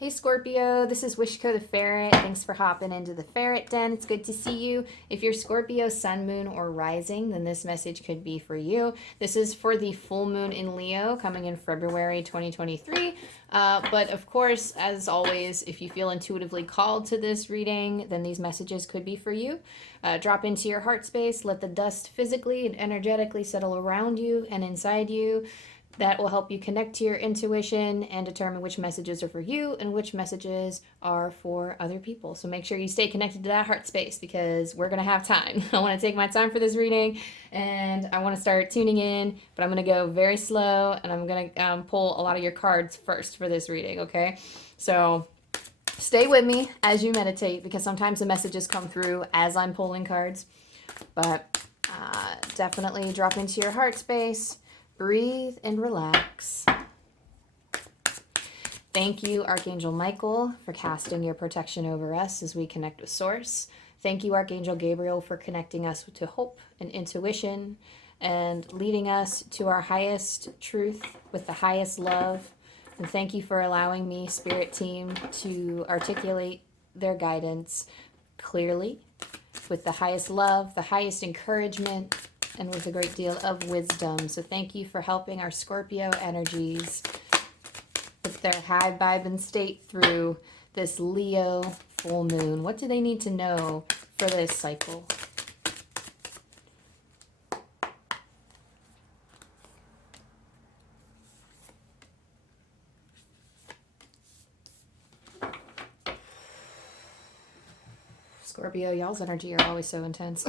Hey Scorpio, this is wishkotheferret. Thanks for hopping into the ferret den. It's good to see you. If you're Scorpio, sun, moon, or rising, then this message could be for you. This is for the full moon in Leo coming in February 2023. But of course, as always, if you feel intuitively called to this reading, then these messages could be for you. Drop into your heart space, let the dust physically and energetically settle around you and inside you. That will help you connect to your intuition and determine which messages are for you and which messages are for other people. So make sure you stay connected to that heart space because we're going to have time. I want to take my time for this reading and I want to start tuning in, but I'm going to go very slow and I'm going to pull a lot of your cards first for this reading, okay? So stay with me as you meditate because sometimes the messages come through as I'm pulling cards, but definitely drop into your heart space. Breathe and relax. Thank you, Archangel Michael, for casting your protection over us as we connect with Source. Thank you, Archangel Gabriel, for connecting us to hope and intuition and leading us to our highest truth with the highest love. And thank you for allowing me, Spirit Team, to articulate their guidance clearly with the highest love, the highest encouragement, and with a great deal of wisdom. So thank you for helping our Scorpio energies with their high vibe and state through this Leo full moon. What do they need to know for this cycle? Scorpio, y'all's energy are always so intense.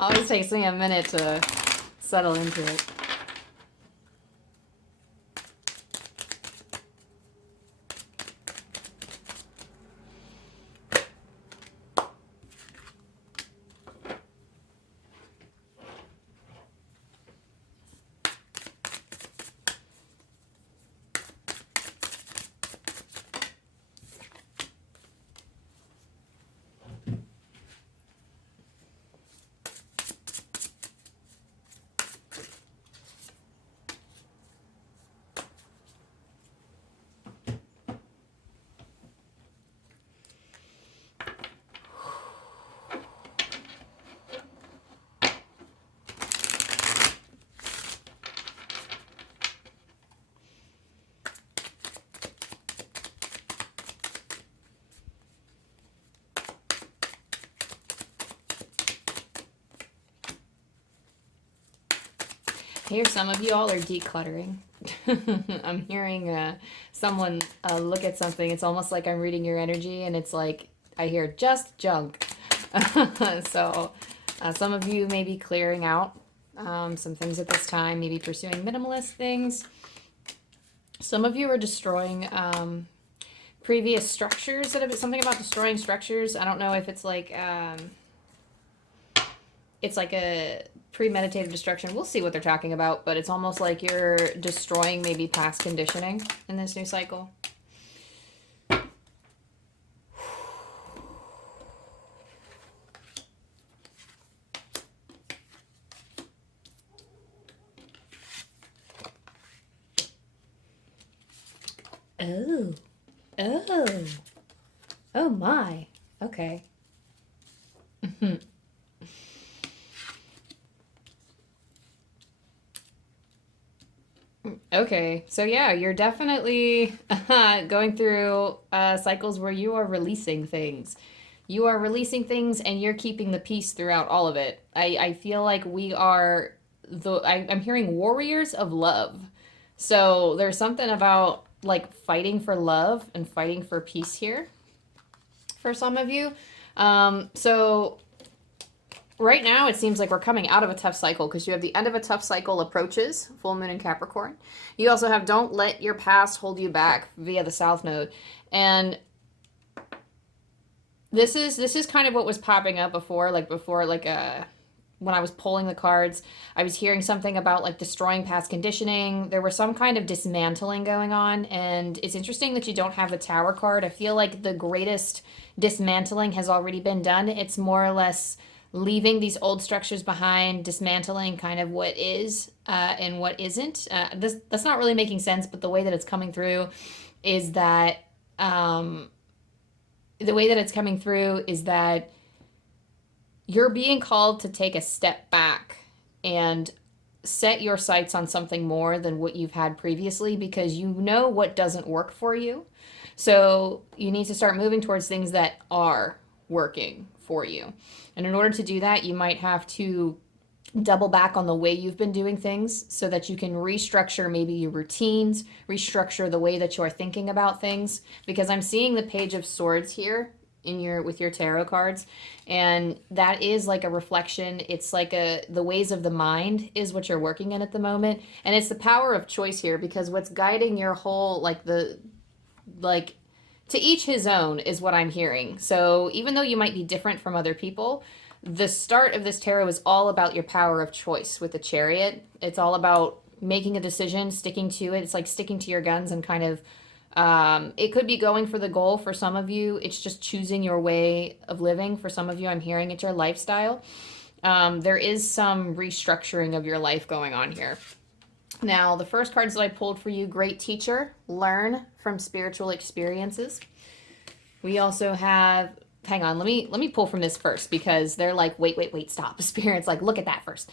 Always takes me a minute to settle into it. Here, some of you all are decluttering. I'm hearing someone look at something. It's almost like I'm reading your energy, and it's like I hear just junk. So some of you may be clearing out some things at this time, maybe pursuing minimalist things. Some of you are destroying previous structures that have something about destroying structures. I don't know if it's like a premeditated destruction. We'll see what they're talking about, but it's almost like you're destroying maybe past conditioning in this new cycle. Oh my. Okay. Okay, so yeah, you're definitely going through cycles where you are releasing things. You are releasing things and you're keeping the peace throughout all of it. I feel like we are I'm hearing warriors of love. So there's something about like fighting for love and fighting for peace here for some of you. So right now, it seems like we're coming out of a tough cycle because you have the end of a tough cycle approaches, full moon in Capricorn. You also have don't let your past hold you back via the South Node. And this is kind of what was popping up before when I was pulling the cards, I was hearing something about like destroying past conditioning. There was some kind of dismantling going on, and it's interesting that you don't have the Tower card. I feel like the greatest dismantling has already been done. It's more or less leaving these old structures behind, dismantling kind of what is and what isn't. That's not really making sense, but the way that it's coming through, is that the way that it's coming through is that you're being called to take a step back and set your sights on something more than what you've had previously, because you know what doesn't work for you. So you need to start moving towards things that are working for you. And in order to do that, you might have to double back on the way you've been doing things so that you can restructure maybe your routines, restructure the way that you're thinking about things. Because I'm seeing the Page of Swords here in your with your tarot cards, and that is like a reflection. It's like the ways of the mind is what you're working in at the moment, and it's the power of choice here, because what's guiding your whole like to each his own is what I'm hearing. So even though you might be different from other people, the start of this tarot is all about your power of choice with the Chariot. It's all about making a decision, sticking to it. It's like sticking to your guns and kind of it could be going for the goal. For some of you, it's just choosing your way of living. For some of you, I'm hearing it's your lifestyle. There is some restructuring of your life going on here. Now, the first cards that I pulled for you, Great Teacher, learn from spiritual experiences. We also have, hang on, let me pull from this first, because they're like, wait, stop. Spirit's like, look at that first.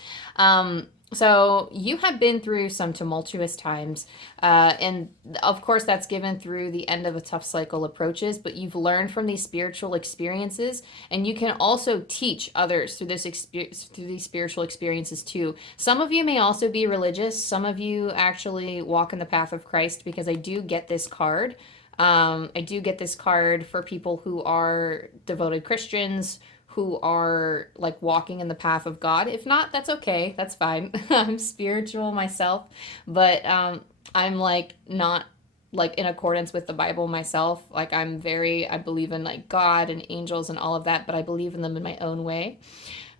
So you have been through some tumultuous times, and of course that's given through the end of a tough cycle approaches, but you've learned from these spiritual experiences, and you can also teach others through through these spiritual experiences too. Some of you may also be religious. Some of you actually walk in the path of Christ, because I do get this card. I do get this card for people who are devoted Christians, who are like walking in the path of God. If not, that's okay. That's fine. I'm spiritual myself, but I'm like not like in accordance with the Bible myself. Like I believe in like God and angels and all of that, but I believe in them in my own way.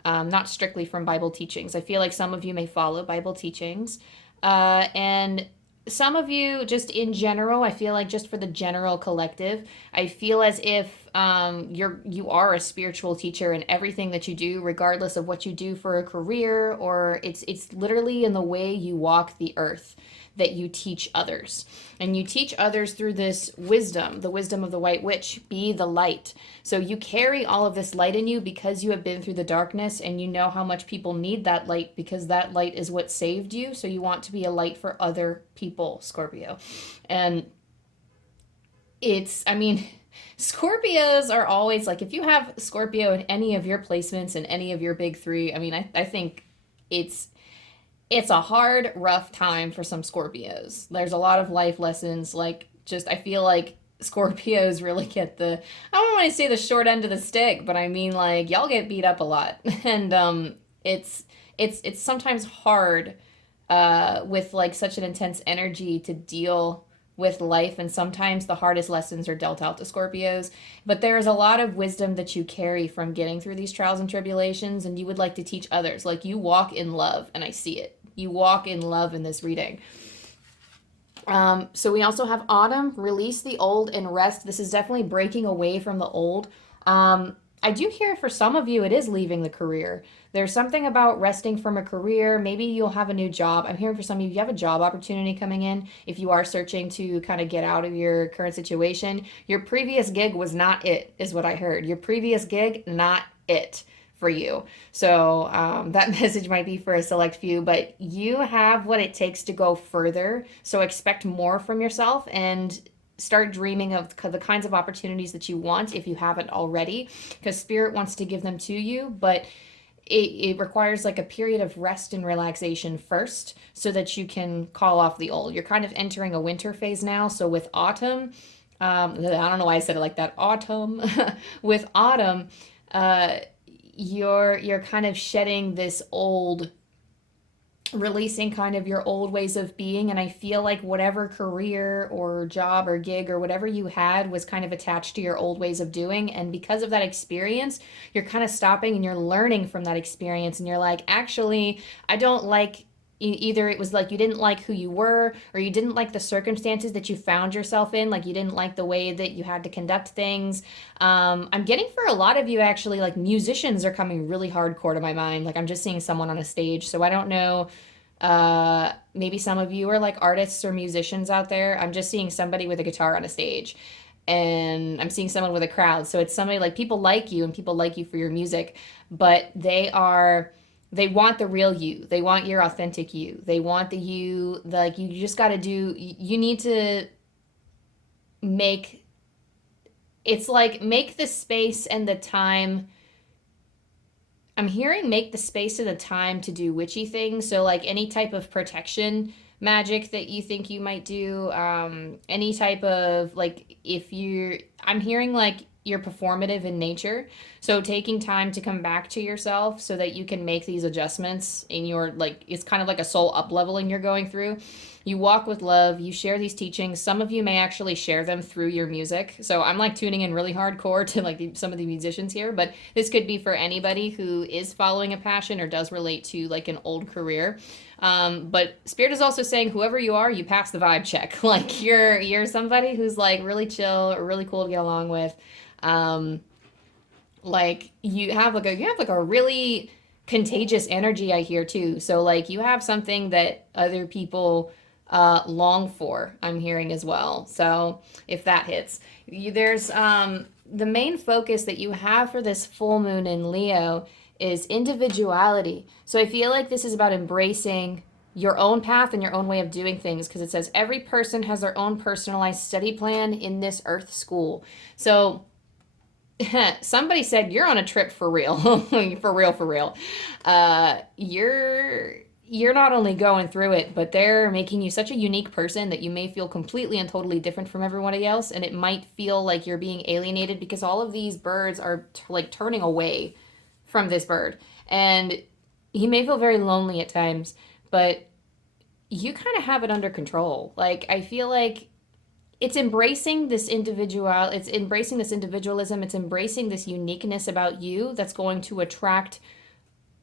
Not strictly from Bible teachings. I feel like some of you may follow Bible teachings. And some of you, just in general, I feel like just for the general collective, I feel as if you are a spiritual teacher in everything that you do, regardless of what you do for a career, or it's literally in the way you walk the earth that you teach others. And you teach others through this wisdom, the wisdom of the White Witch, be the light. So you carry all of this light in you because you have been through the darkness, and you know how much people need that light, because that light is what saved you. So you want to be a light for other people, Scorpio. And Scorpios are always like, if you have Scorpio in any of your placements and any of your big three, I think it's a hard, rough time for some Scorpios. There's a lot of life lessons. I feel like Scorpios really get I don't want to say the short end of the stick, but I mean, like, y'all get beat up a lot. And it's sometimes hard with like such an intense energy to deal with life, and sometimes the hardest lessons are dealt out to Scorpios. But there's a lot of wisdom that you carry from getting through these trials and tribulations, and you would like to teach others. Like, you walk in love, and I see it. You walk in love in this reading. So we also have Autumn, release the old and rest. This is definitely breaking away from the old. I do hear for some of you it is leaving the career. There's something about resting from a career. Maybe you'll have a new job. I'm hearing for some of you have a job opportunity coming in. If you are searching to kind of get out of your current situation, your previous gig was not it, is what I heard. Your previous gig, not it for you. So that message might be for a select few, but you have what it takes to go further. So expect more from yourself and start dreaming of the kinds of opportunities that you want if you haven't already, because Spirit wants to give them to you, but it requires like a period of rest and relaxation first so that you can call off the old. You're kind of entering a winter phase now. So with autumn, I don't know why I said it like that, autumn. With autumn, you're kind of shedding this old, releasing kind of your old ways of being. And I feel like whatever career or job or gig or whatever you had was kind of attached to your old ways of doing. And because of that experience, you're kind of stopping and you're learning from that experience. And you're like, actually, I don't like, either it was like you didn't like who you were, or you didn't like the circumstances that you found yourself in, like you didn't like the way that you had to conduct things. I'm getting for a lot of you actually, like musicians are coming really hardcore to my mind. Like I'm just seeing someone on a stage, so I don't know Maybe some of you are like artists or musicians out there. I'm just seeing somebody with a guitar on a stage, and I'm seeing someone with a crowd. So it's somebody like people like you and people like you for your music, but they want the real you. They want your authentic you. They want the you, like you just got to do, you need to make, it's like make the space and the time. I'm hearing make the space and the time to do witchy things. So like any type of protection magic that you think you might do, any type of like if you're, I'm hearing like you're performative in nature. So taking time to come back to yourself so that you can make these adjustments in your, like it's kind of like a soul up leveling you're going through. You walk with love, you share these teachings. Some of you may actually share them through your music. So I'm like tuning in really hardcore to like some of the musicians here, but this could be for anybody who is following a passion or does relate to like an old career. But Spirit is also saying whoever you are, you pass the vibe check. Like you're somebody who's like really chill or really cool to get along with. Like you have like a really contagious energy I hear too. So like you have something that other people long for, I'm hearing as well. So if that hits, there's the main focus that you have for this full moon in Leo is individuality. So I feel like this is about embracing your own path and your own way of doing things, because it says every person has their own personalized study plan in this earth school. So somebody said you're on a trip for real. For real, for real. You're not only going through it, but they're making you such a unique person that you may feel completely and totally different from everybody else, and it might feel like you're being alienated because all of these birds are like turning away from this bird, and he may feel very lonely at times, but you kind of have it under control. Like I feel like it's embracing this it's embracing this individualism, it's embracing this uniqueness about you that's going to attract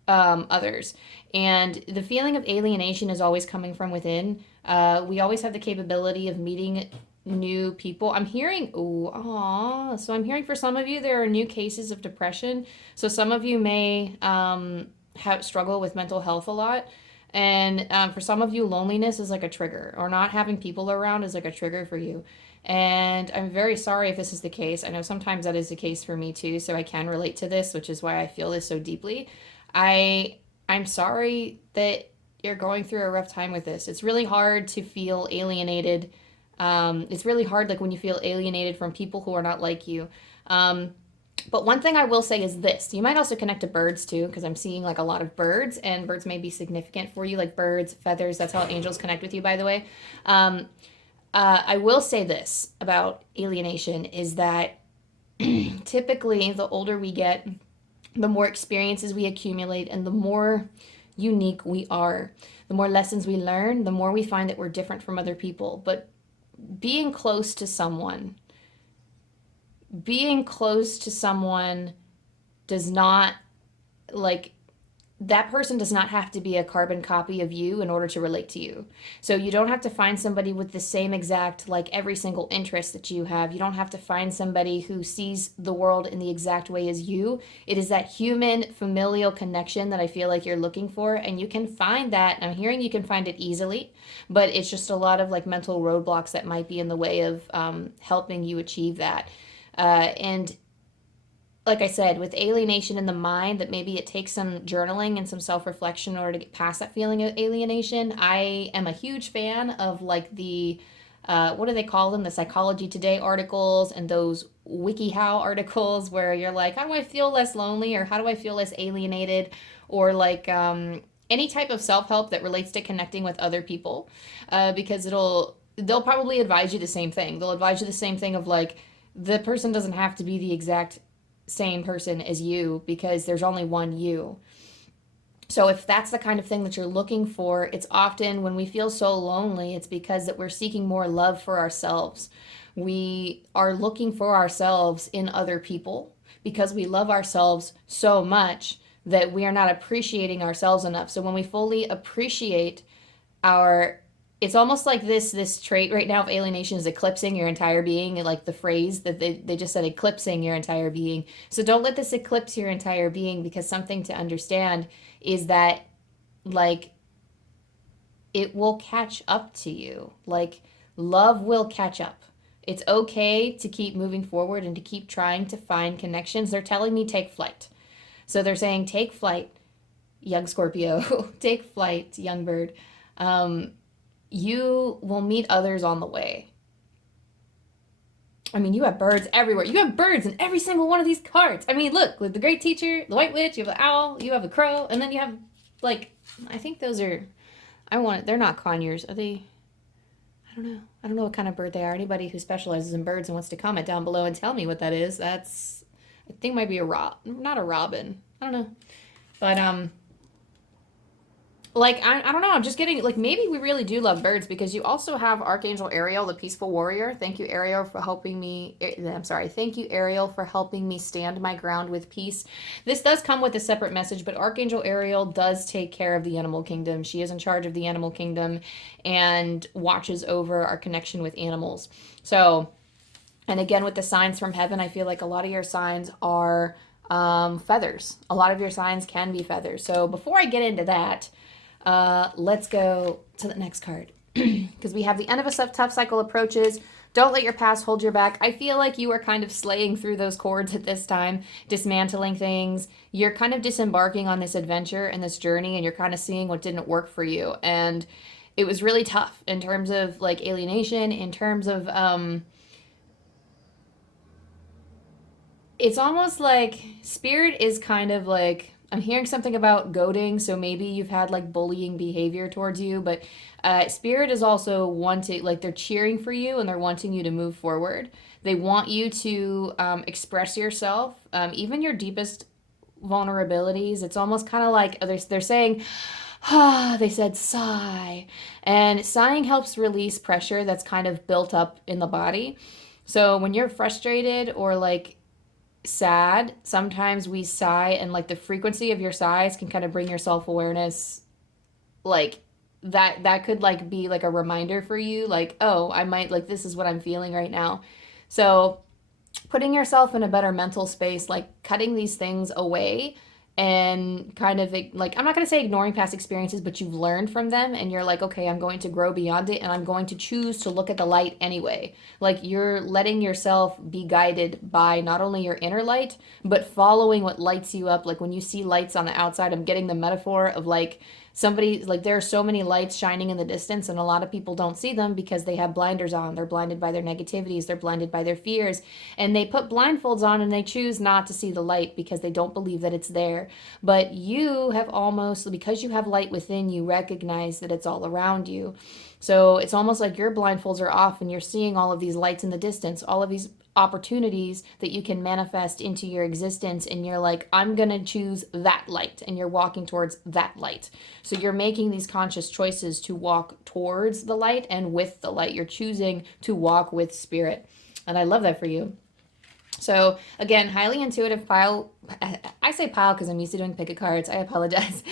others. And the feeling of alienation is always coming from within. We always have the capability of meeting new people. I'm hearing, so I'm hearing for some of you there are new cases of depression. So some of you may have struggle with mental health a lot. And for some of you, loneliness is like a trigger, or not having people around is like a trigger for you. And I'm very sorry if this is the case. I know sometimes that is the case for me too, so I can relate to this, which is why I feel this so deeply. I'm sorry that you're going through a rough time with this. It's really hard to feel alienated. It's really hard, like when you feel alienated from people who are not like you. But one thing I will say is this. You might also connect to birds too, because I'm seeing like a lot of birds, and birds may be significant for you, like birds, feathers. That's how angels connect with you, by the way. I will say this about alienation is that typically the older we get, the more experiences we accumulate, and the more unique we are, the more lessons we learn, the more we find that we're different from other people. But being close to someone, being close to someone does not, like, that person does not have to be a carbon copy of you in order to relate to you. So you don't have to find somebody with the same exact, like, every single interest that you have. You don't have to find somebody who sees the world in the exact way as you. It is that human familial connection that I feel like you're looking for, and you can find that. I'm hearing you can find it easily, but it's just a lot of like mental roadblocks that might be in the way of helping you achieve that. And like I said, with alienation in the mind, that maybe it takes some journaling and some self-reflection in order to get past that feeling of alienation. I am a huge fan of like the, what do they call them? The Psychology Today articles and those WikiHow articles where you're like, how do I feel less lonely, or how do I feel less alienated, or like any type of self-help that relates to connecting with other people, because they'll probably advise you the same thing. They'll advise you the same thing of like, the person doesn't have to be the exact same person as you, because there's only one you. So if that's the kind of thing that you're looking for, it's often when we feel so lonely, it's because that we're seeking more love for ourselves. We are looking for ourselves in other people because we love ourselves so much that we are not appreciating ourselves enough. So when we fully appreciate it's almost like this trait right now of alienation is eclipsing your entire being, and like the phrase that they just said, eclipsing your entire being. So don't let this eclipse your entire being, because something to understand is that, like, it will catch up to you. Like, love will catch up. It's okay to keep moving forward and to keep trying to find connections. They're telling me take flight. So they're saying take flight, young Scorpio. Take flight, young bird. You will meet others on the way. I mean, you have birds everywhere. You have birds in every single one of these cards. I mean, look, with the great teacher, the white witch, you have the owl, you have a crow, and then you have, like, I think those are, they're not conures. Are they? I don't know. I don't know what kind of bird they are. Anybody who specializes in birds and wants to comment down below and tell me what that is, I think might be not a robin. I don't know. But, like, I don't know, I'm just getting, like, maybe we really do love birds, because you also have Archangel Ariel, the peaceful warrior. Thank you, Ariel, for helping me. Thank you, Ariel, for helping me stand my ground with peace. This does come with a separate message, but Archangel Ariel does take care of the animal kingdom. She is in charge of the animal kingdom and watches over our connection with animals. So, and again, with the signs from heaven, I feel like a lot of your signs are feathers. A lot of your signs can be feathers. So before I get into that, let's go to the next card, because we have the end of a tough cycle approaches. Don't let your past hold you back. I feel like you are kind of slaying through those cords at this time, dismantling things. You're kind of disembarking on this adventure and this journey, and you're kind of seeing what didn't work for you. And it was really tough in terms of, like, alienation, in terms of, it's almost like Spirit is kind of like, I'm hearing something about goading, so maybe you've had, like, bullying behavior towards you, but Spirit is also wanting, like, they're cheering for you and they're wanting you to move forward. They want you to express yourself, even your deepest vulnerabilities. It's almost kind of like they're saying, they said sigh, and sighing helps release pressure that's kind of built up in the body. So when you're frustrated or, like, sad, sometimes we sigh, and, like, the frequency of your sighs can kind of bring your self-awareness, like, that could, like, be like a reminder for you, like, oh, I might, like, this is what I'm feeling right now. So putting yourself in a better mental space, like cutting these things away, and kind of, like, I'm not going to say ignoring past experiences, but you've learned from them, and you're like, okay, I'm going to grow beyond it, and I'm going to choose to look at the light anyway. Like, you're letting yourself be guided by not only your inner light, but following what lights you up. Like, when you see lights on the outside, I'm getting the metaphor of, like, somebody, like, there are so many lights shining in the distance, and a lot of people don't see them because they have blinders on. They're blinded by their negativities. They're blinded by their fears, and they put blindfolds on, and they choose not to see the light because they don't believe that it's there. But you have almost, because you have light within you, recognize that it's all around you. So it's almost like your blindfolds are off, and you're seeing all of these lights in the distance, all of these opportunities that you can manifest into your existence, and you're like, I'm gonna choose that light, and you're walking towards that light. So you're making these conscious choices to walk towards the light and with the light. You're choosing to walk with Spirit, and I love that for you. So again, highly intuitive pile. I say pile because I'm used to doing pick a cards. I apologize.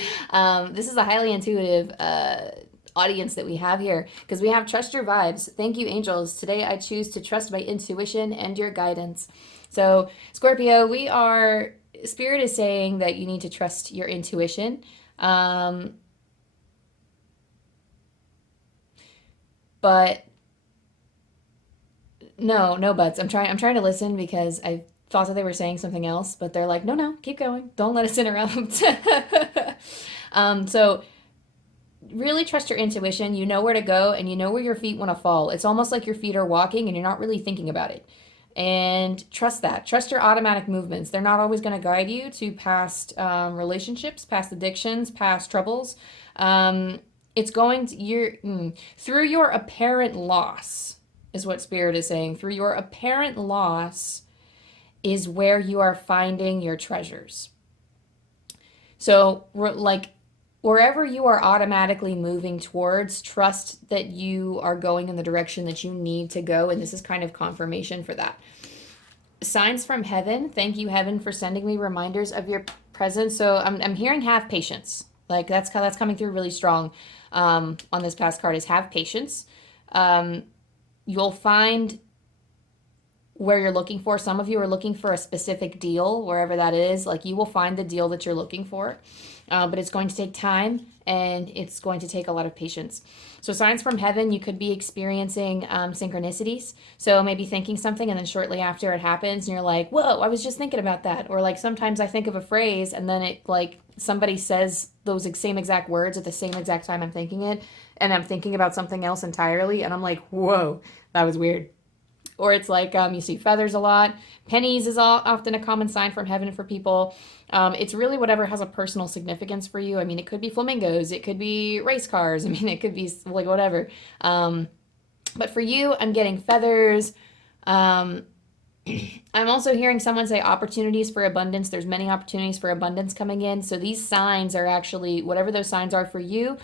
This is a highly intuitive audience that we have here, because we have trust your vibes. Thank you, angels. Today I choose to trust my intuition and your guidance. So Scorpio, Spirit is saying that you need to trust your intuition. But no buts. I'm trying to listen, because I thought that they were saying something else, but they're like, no, keep going. Don't let us interrupt. So really trust your intuition. You know where to go, and you know where your feet want to fall. It's almost like your feet are walking and you're not really thinking about it. And trust that. Trust your automatic movements. They're not always going to guide you to past relationships, past addictions, past troubles. It's going to, through your apparent loss, is what Spirit is saying. Through your apparent loss is where you are finding your treasures. So, like, wherever you are automatically moving towards, trust that you are going in the direction that you need to go, and this is kind of confirmation for that. Signs from heaven. Thank you, heaven, for sending me reminders of your presence. So I'm hearing have patience. Like, that's coming through really strong on this past card, is have patience. You'll find where you're looking for. Some of you are looking for a specific deal, wherever that is. Like, you will find the deal that you're looking for. But it's going to take time, and it's going to take a lot of patience. So signs from heaven, you could be experiencing synchronicities. So maybe thinking something and then shortly after it happens and you're like, whoa, I was just thinking about that. Or like sometimes I think of a phrase and then it like somebody says those same exact words at the same exact time I'm thinking it, and I'm thinking about something else entirely and I'm like, whoa, that was weird. Or it's like you see feathers a lot. Pennies is often a common sign from heaven for people. It's really whatever has a personal significance for you. I mean, it could be flamingos. It could be race cars. I mean, it could be like whatever. But for you, I'm getting feathers. I'm also hearing someone say opportunities for abundance. There's many opportunities for abundance coming in. So these signs are actually, whatever those signs are for you,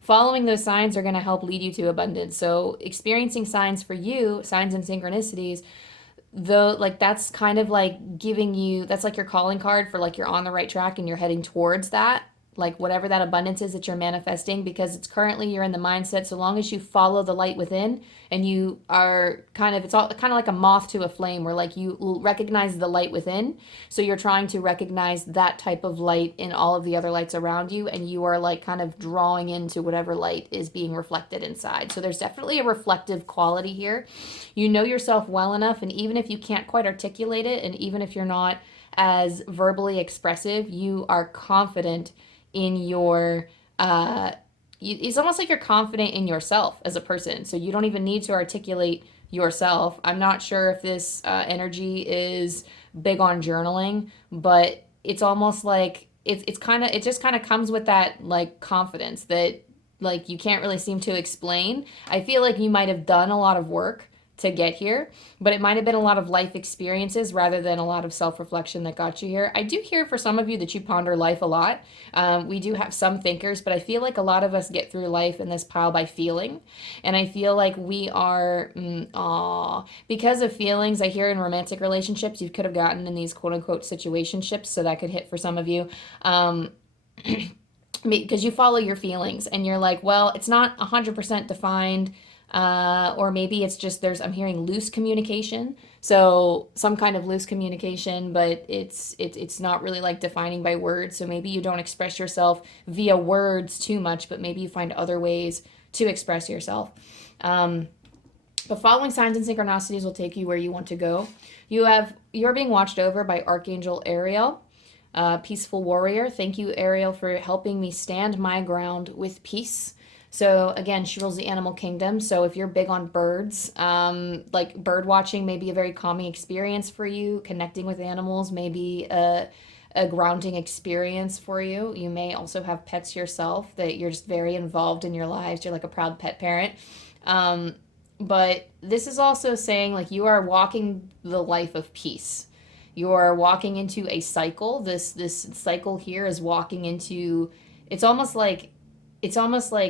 following those signs are going to help lead you to abundance. So experiencing signs for you, signs and synchronicities, though, like that's kind of like giving you, that's like your calling card for like you're on the right track and you're heading towards that, like whatever that abundance is that you're manifesting, because it's currently you're in the mindset, so long as you follow the light within and you are kind of, it's all kind of like a moth to a flame, where like you recognize the light within, so you're trying to recognize that type of light in all of the other lights around you, and you are like kind of drawing into whatever light is being reflected inside. So there's definitely a reflective quality here. You know yourself well enough, and even if you can't quite articulate it, and even if you're not as verbally expressive, you are confident in your it's almost like you're confident in yourself as a person, so you don't even need to articulate yourself. I'm not sure if this energy is big on journaling, but it's almost like it's kind of, it just kind of comes with that like confidence that like you can't really seem to explain. I feel like you might have done a lot of work to get here, but it might have been a lot of life experiences rather than a lot of self-reflection that got you here. I do hear for some of you that you ponder life a lot. We do have some thinkers, but I feel like a lot of us get through life in this pile by feeling. And I feel like we are, because of feelings, I hear in romantic relationships, you could have gotten in these quote unquote situationships, so that could hit for some of you. Because you follow your feelings and you're like, well, it's not 100% defined. Or maybe it's just I'm hearing loose communication. So some kind of loose communication, but it's not really like defining by words. So maybe you don't express yourself via words too much, but maybe you find other ways to express yourself. But following signs and synchronicities will take you where you want to go. You're being watched over by Archangel Ariel, peaceful warrior. Thank you, Ariel, for helping me stand my ground with peace. So again, she rules the animal kingdom. So if you're big on birds, like bird watching may be a very calming experience for you. Connecting with animals may be a grounding experience for you. You may also have pets yourself that you're just very involved in your lives. You're like a proud pet parent. But this is also saying like you are walking the life of peace. You are walking into a cycle. This cycle here is walking into, it's almost like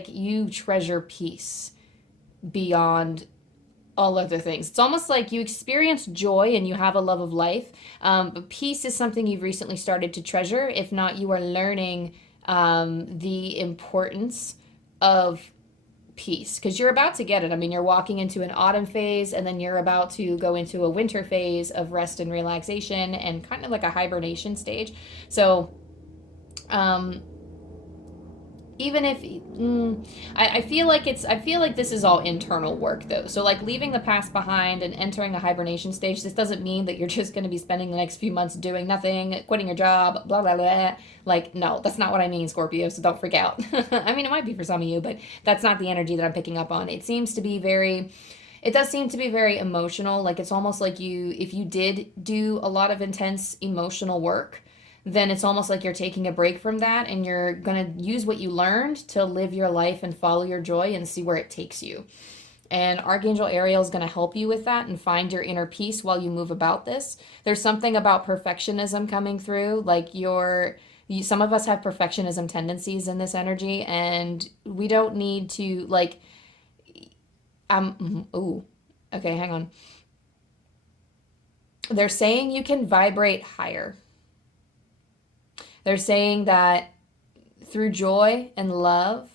you treasure peace beyond all other things. It's almost like you experience joy and you have a love of life, but peace is something you've recently started to treasure. If not, you are learning the importance of peace, because you're about to get it. I mean, you're walking into an autumn phase, and then you're about to go into a winter phase of rest and relaxation and kind of like a hibernation stage. So even if I feel like this is all internal work though. So like leaving the past behind and entering a hibernation stage, this doesn't mean that you're just going to be spending the next few months doing nothing, quitting your job, blah blah blah. Like, no, that's not what I mean, Scorpio, so don't freak out. I mean, it might be for some of you, but that's not the energy that I'm picking up on. It does seem to be very emotional. Like it's almost like if you did do a lot of intense emotional work, then it's almost like you're taking a break from that and you're going to use what you learned to live your life and follow your joy and see where it takes you. And Archangel Ariel is going to help you with that and find your inner peace while you move about this. There's something about perfectionism coming through. Like some of us have perfectionism tendencies in this energy, and we don't need to like, okay, hang on. They're saying you can vibrate higher. They're saying that through joy and love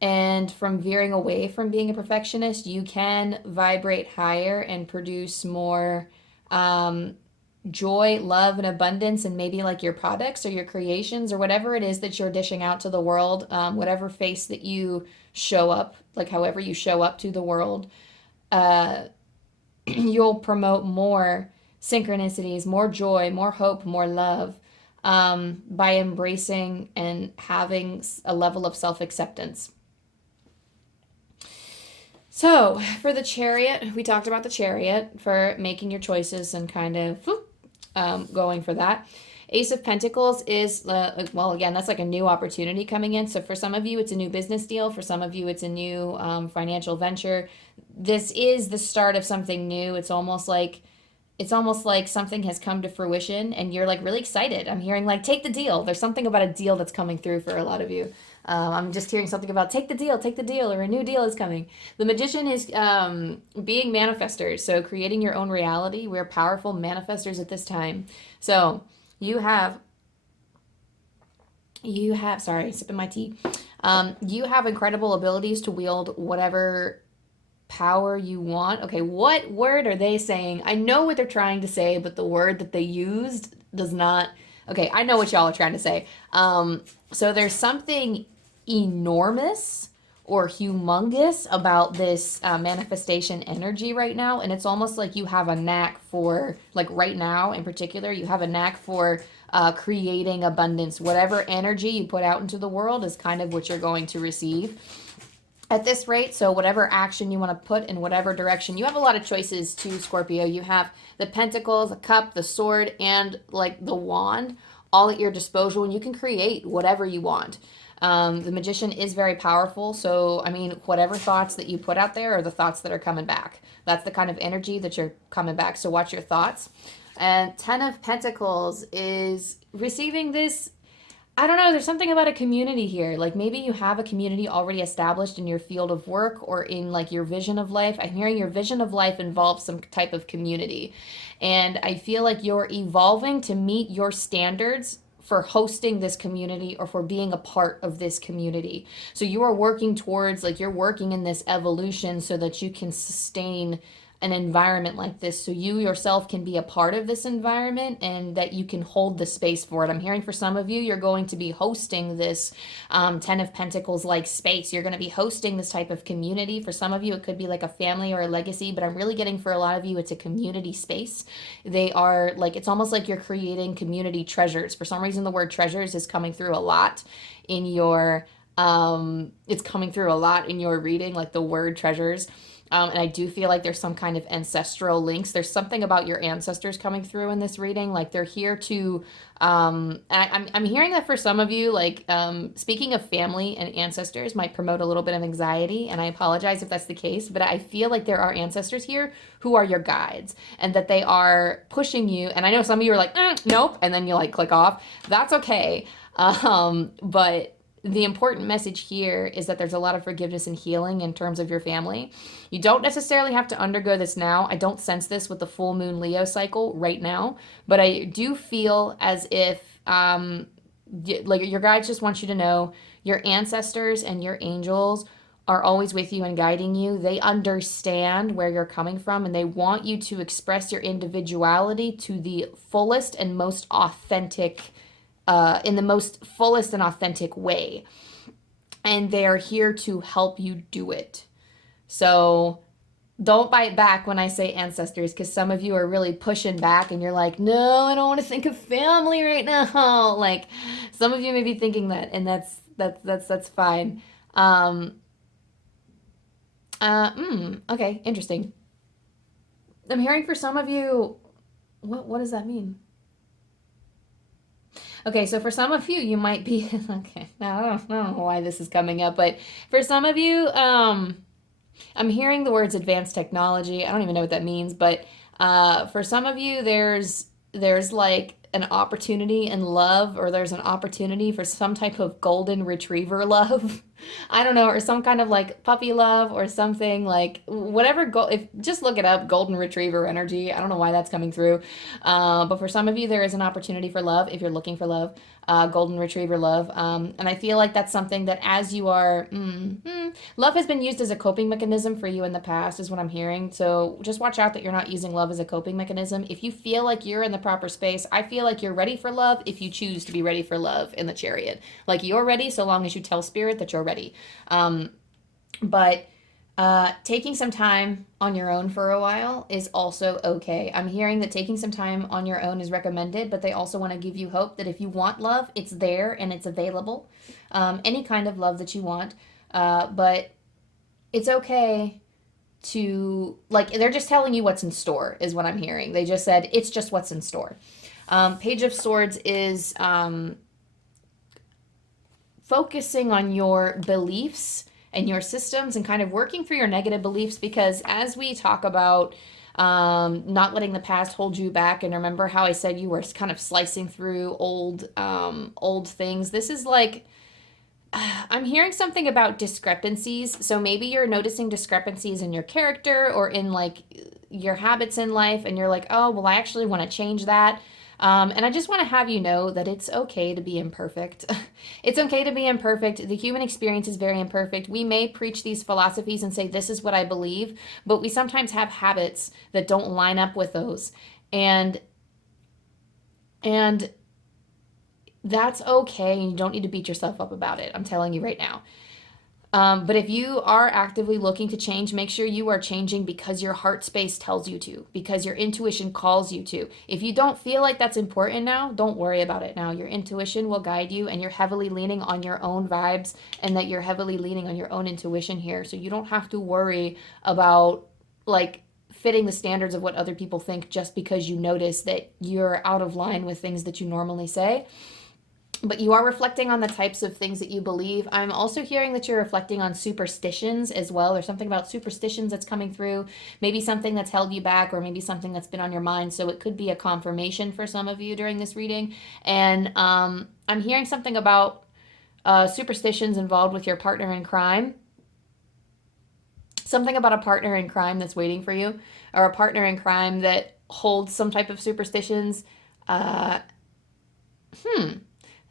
and from veering away from being a perfectionist, you can vibrate higher and produce more joy, love, and abundance, and maybe like your products or your creations or whatever it is that you're dishing out to the world, whatever face that you show up, like however you show up to the world, uh, you'll promote more synchronicities, more joy, more hope, more love, by embracing and having a level of self acceptance. So, for the chariot, we talked about the chariot for making your choices and kind of going for that. Ace of Pentacles is, well, again, that's like a new opportunity coming in. So for some of you, it's a new business deal. For some of you, it's a new financial venture. This is the start of something new. It's almost like something has come to fruition and you're like really excited. I'm hearing like, take the deal. There's something about a deal that's coming through for a lot of you. I'm just hearing something about take the deal, or a new deal is coming. The Magician is being manifestors, so creating your own reality. We're powerful manifestors at this time. So you have, sorry, sipping my tea. You have incredible abilities to wield whatever power you want. Okay, what word are they saying? I know what they're trying to say, but the word that they used does not. Okay, I know what y'all are trying to say. So there's something enormous or humongous about this manifestation energy right now, and it's almost like you have a knack for, like right now in particular, you have a knack for creating abundance. Whatever energy you put out into the world is kind of what you're going to receive at this rate. So whatever action you want to put in whatever direction, you have a lot of choices too, Scorpio. You have the Pentacles, the Cup, the Sword, and like the Wand all at your disposal, and you can create whatever you want. The Magician is very powerful. So, I mean, whatever thoughts that you put out there are the thoughts that are coming back. That's the kind of energy that you're coming back. So watch your thoughts. And 10 of Pentacles is receiving this. I don't know, there's something about a community here. Like maybe you have a community already established in your field of work or in like your vision of life. I'm hearing your vision of life involves some type of community. And I feel like you're evolving to meet your standards for hosting this community or for being a part of this community. So you are working towards, like you're working in this evolution so that you can sustain an environment like this, so you yourself can be a part of this environment and that you can hold the space for it. I'm hearing for some of you, you're going to be hosting this 10 of Pentacles like space. You're going to be hosting this type of community. For some of you, it could be like a family or a legacy, but I'm really getting for a lot of you, it's a community space. They are like, it's almost like you're creating community treasures. For some reason, the word treasures is coming through a lot in your, it's coming through a lot in your reading, like the word treasures. And I do feel like there's some kind of ancestral links. There's something about your ancestors coming through in this reading. Like they're here to, I'm hearing that for some of you, like speaking of family and ancestors might promote a little bit of anxiety. And I apologize if that's the case, but I feel like there are ancestors here who are your guides and that they are pushing you. And I know some of you are like, nope. And then you like click off. That's okay. But the important message here is that there's a lot of forgiveness and healing in terms of your family. You don't necessarily have to undergo this now. I don't sense this with the full moon Leo cycle right now, but I do feel as if like your guides just want you to know your ancestors and your angels are always with you and guiding you. They understand where you're coming from and they want you to express your individuality to the fullest and most authentic in the most fullest and authentic way. And they're here to help you do it. So don't bite back when I say ancestors, because some of you are really pushing back and you're like, no, I don't want to think of family right now. Like some of you may be thinking that, and that's fine. Okay, interesting. I'm hearing for some of you, what does that mean? Okay, so for some of you, you might be, okay, now I don't know why this is coming up, but for some of you, I'm hearing the words advanced technology. I don't even know what that means, but for some of you, there's like an opportunity in love, or there's an opportunity for some type of golden retriever love. I don't know, or some kind of like puppy love or something like whatever. If just look it up, golden retriever energy. I don't know why that's coming through, but for some of you, there is an opportunity for love if you're looking for love, golden retriever love. And I feel like that's something that as you are, love has been used as a coping mechanism for you in the past, is what I'm hearing. So just watch out that you're not using love as a coping mechanism. If you feel like you're in the proper space, I feel like you're ready for love if you choose to be ready for love in the Chariot. Like you're ready so long as you tell spirit that you're ready. But taking some time on your own for a while is also okay. I'm hearing that taking some time on your own is recommended, but they also want to give you hope that if you want love, it's there and it's available. Any kind of love that you want. But it's okay to, like, they're just telling you what's in store, is what I'm hearing. They just said, it's just what's in store. Page of Swords is focusing on your beliefs and your systems and kind of working through your negative beliefs, because as we talk about not letting the past hold you back, and remember how I said you were kind of slicing through old things, this is like, I'm hearing something about discrepancies. So maybe you're noticing discrepancies in your character or in like your habits in life, and you're like, oh, well, I actually want to change that. And I just want to have you know that it's okay to be imperfect. It's okay to be imperfect. The human experience is very imperfect. We may preach these philosophies and say, this is what I believe, but we sometimes have habits that don't line up with those. And that's okay. You don't need to beat yourself up about it. I'm telling you right now. But if you are actively looking to change, make sure you are changing because your heart space tells you to, because your intuition calls you to. If you don't feel like that's important now, don't worry about it now. Your intuition will guide you, and you're heavily leaning on your own vibes, and that you're heavily leaning on your own intuition here. So you don't have to worry about like fitting the standards of what other people think just because you notice that you're out of line with things that you normally say. But you are reflecting on the types of things that you believe. I'm also hearing that you're reflecting on superstitions as well. There's something about superstitions that's coming through. Maybe something that's held you back, or maybe something that's been on your mind. So it could be a confirmation for some of you during this reading. And I'm hearing something about superstitions involved with your partner in crime. Something about a partner in crime that's waiting for you, or a partner in crime that holds some type of superstitions.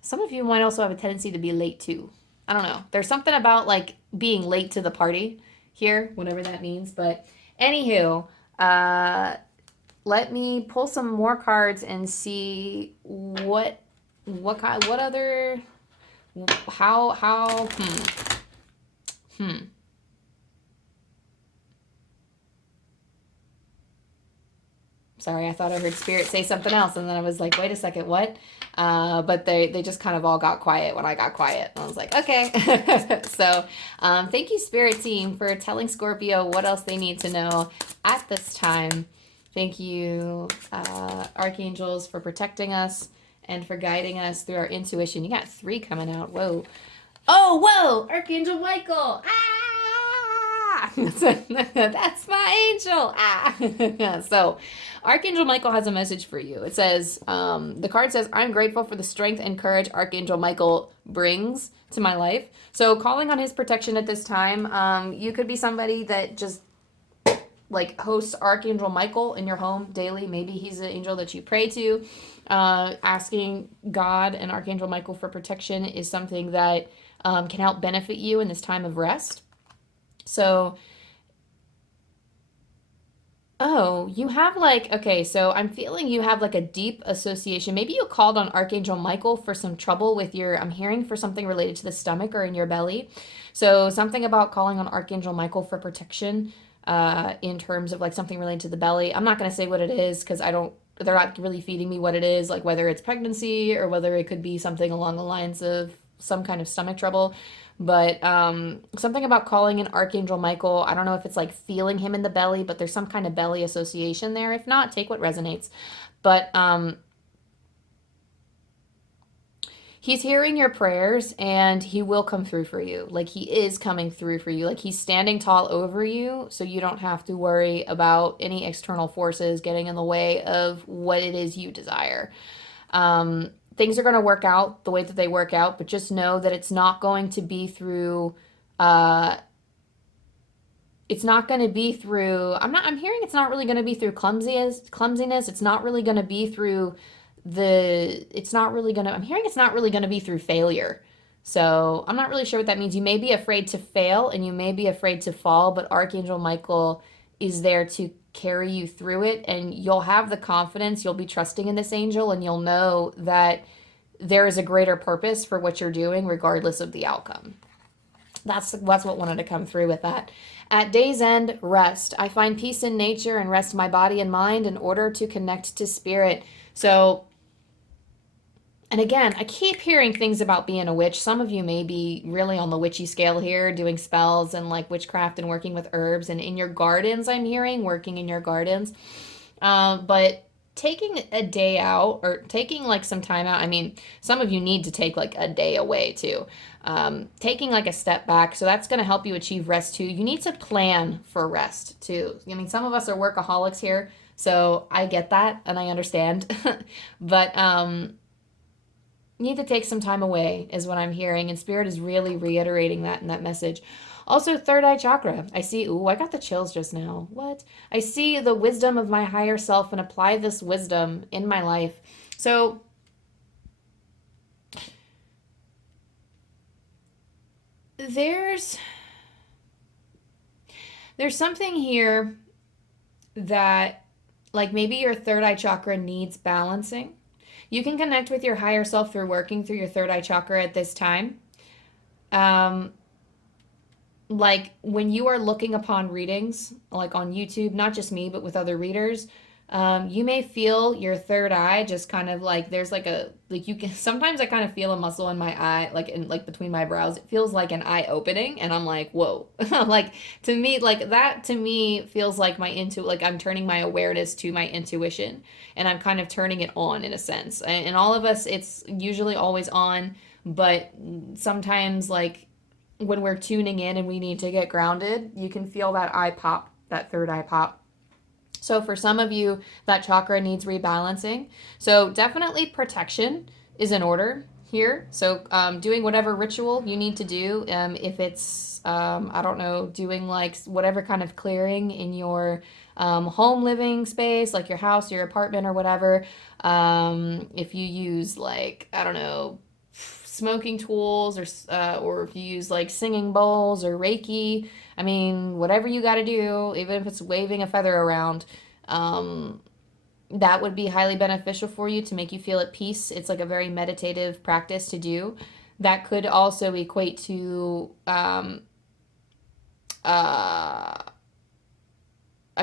Some of you might also have a tendency to be late too. I don't know. There's something about like being late to the party here, whatever that means. But anywho, let me pull some more cards and see what other, how, Sorry, I thought I heard Spirit say something else, and then I was like, wait a second, what? But they just kind of all got quiet when I got quiet. And I was like, okay. So thank you, Spirit Team, for telling Scorpio what else they need to know at this time. Thank you, Archangels, for protecting us and for guiding us through our intuition. You got 3 coming out. Whoa. Oh, whoa! Archangel Michael! That's my angel. So Archangel Michael has a message for you. It says, the card says, I'm grateful for the strength and courage Archangel Michael brings to my life. So calling on his protection at this time, you could be somebody that just like hosts Archangel Michael in your home daily. Maybe he's an angel that you pray to. Asking God and Archangel Michael for protection is something that can help benefit you in this time of rest. So, oh, you have like, okay, so I'm feeling you have like a deep association. Maybe you called on Archangel Michael for some trouble with I'm hearing for something related to the stomach or in your belly. So something about calling on Archangel Michael for protection in terms of like something related to the belly. I'm not going to say what it is because they're not really feeding me what it is, like whether it's pregnancy or whether it could be something along the lines of some kind of stomach trouble. But something about calling in Archangel Michael, I don't know if it's like feeling him in the belly, but there's some kind of belly association there. If not, take what resonates. But he's hearing your prayers and he will come through for you. Like he is coming through for you. Like he's standing tall over you, so you don't have to worry about any external forces getting in the way of what it is you desire. Things are going to work out the way that they work out, but just know that it's not going to be through It's not going to be through, I'm hearing it's not really going to be through clumsiness. It's not really going to be through I'm hearing it's not really going to be through failure. So I'm not really sure what that means. You may be afraid to fail and you may be afraid to fall, but Archangel Michael is there to carry you through it, and you'll have the confidence, you'll be trusting in this angel, and you'll know that there is a greater purpose for what you're doing regardless of the outcome. That's what wanted to come through with that. At day's end, rest. I find peace in nature and rest my body and mind in order to connect to spirit. So, and again, I keep hearing things about being a witch. Some of you may be really on the witchy scale here, doing spells and like witchcraft and working with herbs. And in your gardens, I'm hearing, working in your gardens. But taking a day out or taking like some time out, I mean, some of you need to take like a day away too. Taking like a step back. So that's going to help you achieve rest too. You need to plan for rest too. I mean, some of us are workaholics here, so I get that and I understand. But, need to take some time away is what I'm hearing, and spirit is really reiterating that in that message. Also, third eye chakra. I see, ooh, I got the chills just now. What? I see the wisdom of my higher self and apply this wisdom in my life. So there's something here that like maybe your third eye chakra needs balancing. You can connect with your higher self through working through your third eye chakra at this time. Like when you are looking upon readings, like on YouTube, not just me, but with other readers, you may feel your third eye just kind of like there's like you can sometimes I kind of feel a muscle in my eye, like between my brows. It feels like an eye opening, and I'm like, whoa. Like to me, like that to me feels like like I'm turning my awareness to my intuition, and I'm kind of turning it on in a sense. And all of us, it's usually always on, but sometimes like when we're tuning in and we need to get grounded, you can feel that eye pop, that third eye pop. So for some of you, that chakra needs rebalancing. So definitely protection is in order here. So doing whatever ritual you need to do, if it's, I don't know, doing like whatever kind of clearing in your home living space, like your house, your apartment or whatever. If you use like, I don't know, smoking tools or if you use like singing bowls or Reiki, I mean, whatever you got to do, even if it's waving a feather around, that would be highly beneficial for you to make you feel at peace. It's like a very meditative practice to do. That could also equate to, I'm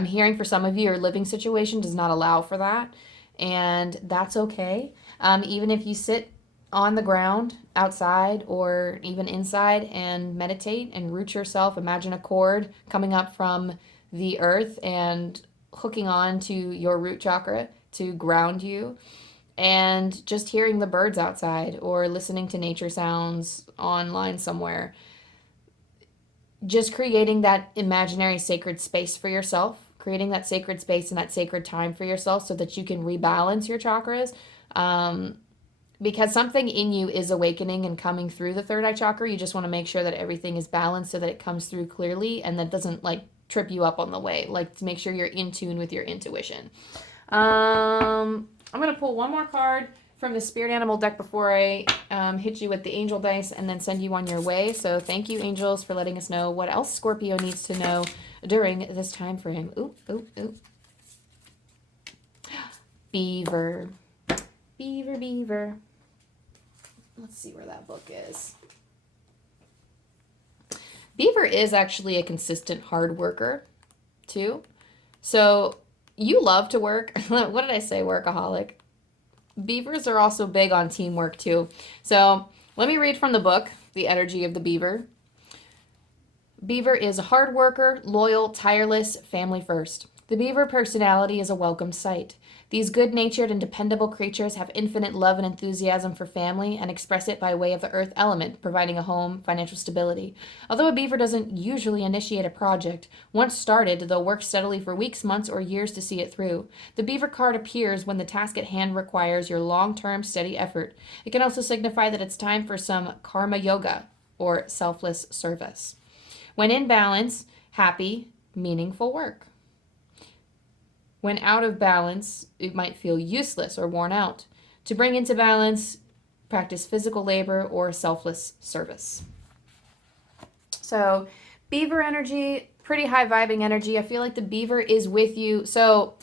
hearing for some of you, your living situation does not allow for that, and that's okay. Even if you sit on the ground outside or even inside and meditate and root yourself, imagine a cord coming up from the earth and hooking on to your root chakra to ground you, and just hearing the birds outside or listening to nature sounds online somewhere, just creating that imaginary sacred space for yourself, creating that sacred space and that sacred time for yourself so that you can rebalance your chakras. Because something in you is awakening and coming through the third eye chakra. You just want to make sure that everything is balanced so that it comes through clearly and that doesn't like trip you up on the way. Like to make sure you're in tune with your intuition. I'm going to pull one more card from the spirit animal deck before I hit you with the angel dice and then send you on your way. So thank you, angels, for letting us know what else Scorpio needs to know during this time frame. Ooh, ooh, ooh. Beaver. Beaver, beaver. Let's see where that book is. Beaver is actually a consistent hard worker, too. So you love to work. What did I say? Workaholic. Beavers are also big on teamwork, too. So let me read from the book, The Energy of the Beaver. Beaver is a hard worker, loyal, tireless, family first. The beaver personality is a welcome sight. These good-natured and dependable creatures have infinite love and enthusiasm for family and express it by way of the earth element, providing a home, financial stability. Although a beaver doesn't usually initiate a project, once started, they'll work steadily for weeks, months, or years to see it through. The beaver card appears when the task at hand requires your long-term, steady effort. It can also signify that it's time for some karma yoga, or selfless service. When in balance, happy, meaningful work. When out of balance, it might feel useless or worn out. To bring into balance, practice physical labor or selfless service. So, beaver energy, pretty high vibing energy. I feel like the beaver is with you. So,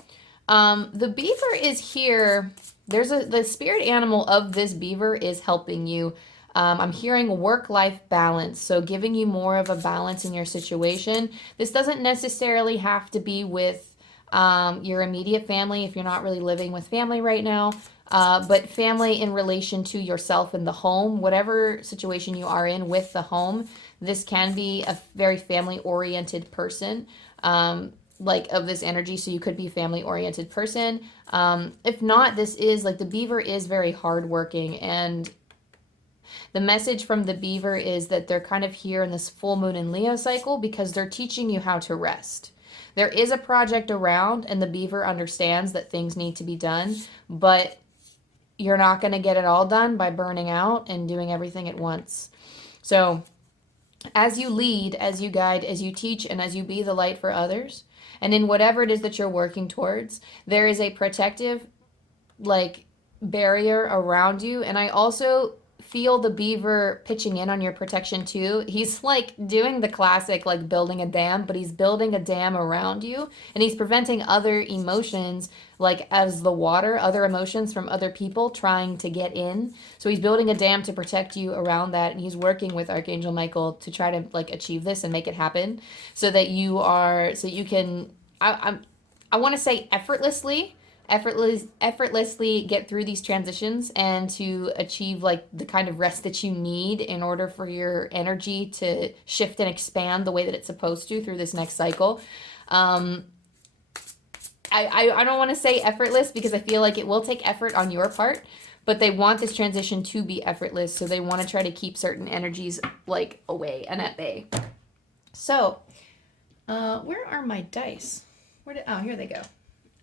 the beaver is here. The spirit animal of this beaver is helping you. I'm hearing work-life balance, so giving you more of a balance in your situation. This doesn't necessarily have to be with your immediate family if you're not really living with family right now, but family in relation to yourself in the home, whatever situation you are in with the home. This can be a very family-oriented person, like of this energy, so you could be a family-oriented person. If not, this is like the beaver is very hardworking, and the message from the beaver is that they're kind of here in this full moon in Leo cycle because they're teaching you how to rest. There is a project around, and the beaver understands that things need to be done, but you're not going to get it all done by burning out and doing everything at once. So as you lead, as you guide, as you teach, and as you be the light for others, and in whatever it is that you're working towards, there is a protective, like, barrier around you. And I also feel the beaver pitching in on your protection too. He's like doing the classic, like building a dam, but he's building a dam around you, and he's preventing other emotions, like as the water, other emotions from other people trying to get in. So he's building a dam to protect you around that, and he's working with Archangel Michael to try to like achieve this and make it happen, so that you can, I want to say effortlessly get through these transitions and to achieve like the kind of rest that you need in order for your energy to shift and expand the way that it's supposed to through this next cycle. I don't want to say effortless because I feel like it will take effort on your part, but they want this transition to be effortless, so they want to try to keep certain energies like away and at bay. So where are my dice? Oh, here they go.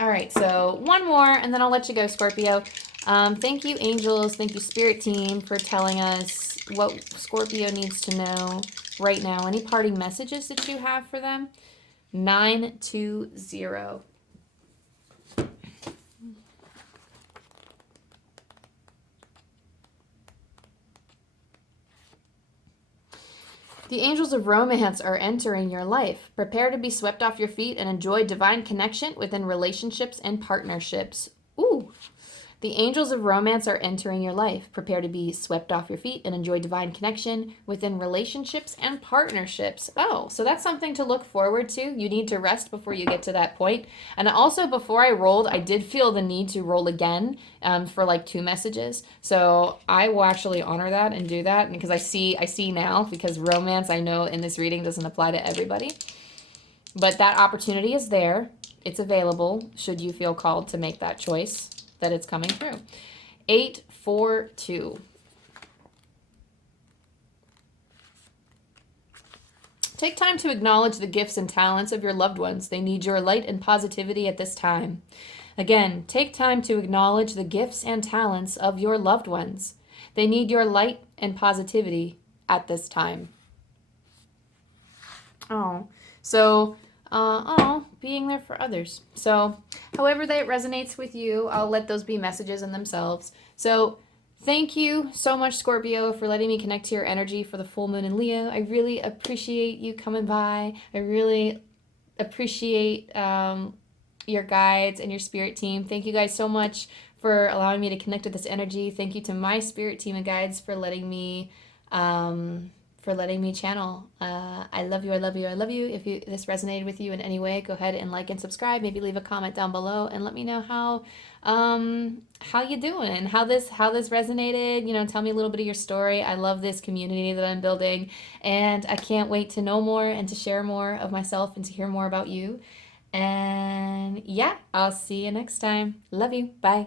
All right, so one more, and then I'll let you go, Scorpio. Thank you, angels. Thank you, spirit team, for telling us what Scorpio needs to know right now. Any parting messages that you have for them? 920. The angels of romance are entering your life. Prepare to be swept off your feet and enjoy divine connection within relationships and partnerships. Ooh. The angels of romance are entering your life. Prepare to be swept off your feet and enjoy divine connection within relationships and partnerships. Oh, so that's something to look forward to. You need to rest before you get to that point. And also, before I rolled, I did feel the need to roll again for like 2 messages. So I will actually honor that and do that, because I see now, because romance, I know in this reading doesn't apply to everybody. But that opportunity is there. It's available should you feel called to make that choice, that it's coming through. 842. Take time to acknowledge the gifts and talents of your loved ones. They need your light and positivity at this time. Again, take time to acknowledge the gifts and talents of your loved ones. They need your light and positivity at this time. Oh, so being there for others. So however that resonates with you, I'll let those be messages in themselves. So thank you so much, Scorpio, for letting me connect to your energy for the full moon in Leo. I really appreciate you coming by. I really appreciate your guides and your spirit team. Thank you guys so much for allowing me to connect with this energy. Thank you to my spirit team and guides for letting me channel. I love you, I love you, I love you. If this resonated with you in any way, go ahead and like and subscribe. Maybe leave a comment down below and let me know how you doing, how this resonated. You know, tell me a little bit of your story. I love this community that I'm building, and I can't wait to know more and to share more of myself and to hear more about you. And yeah, I'll see you next time. Love you. Bye.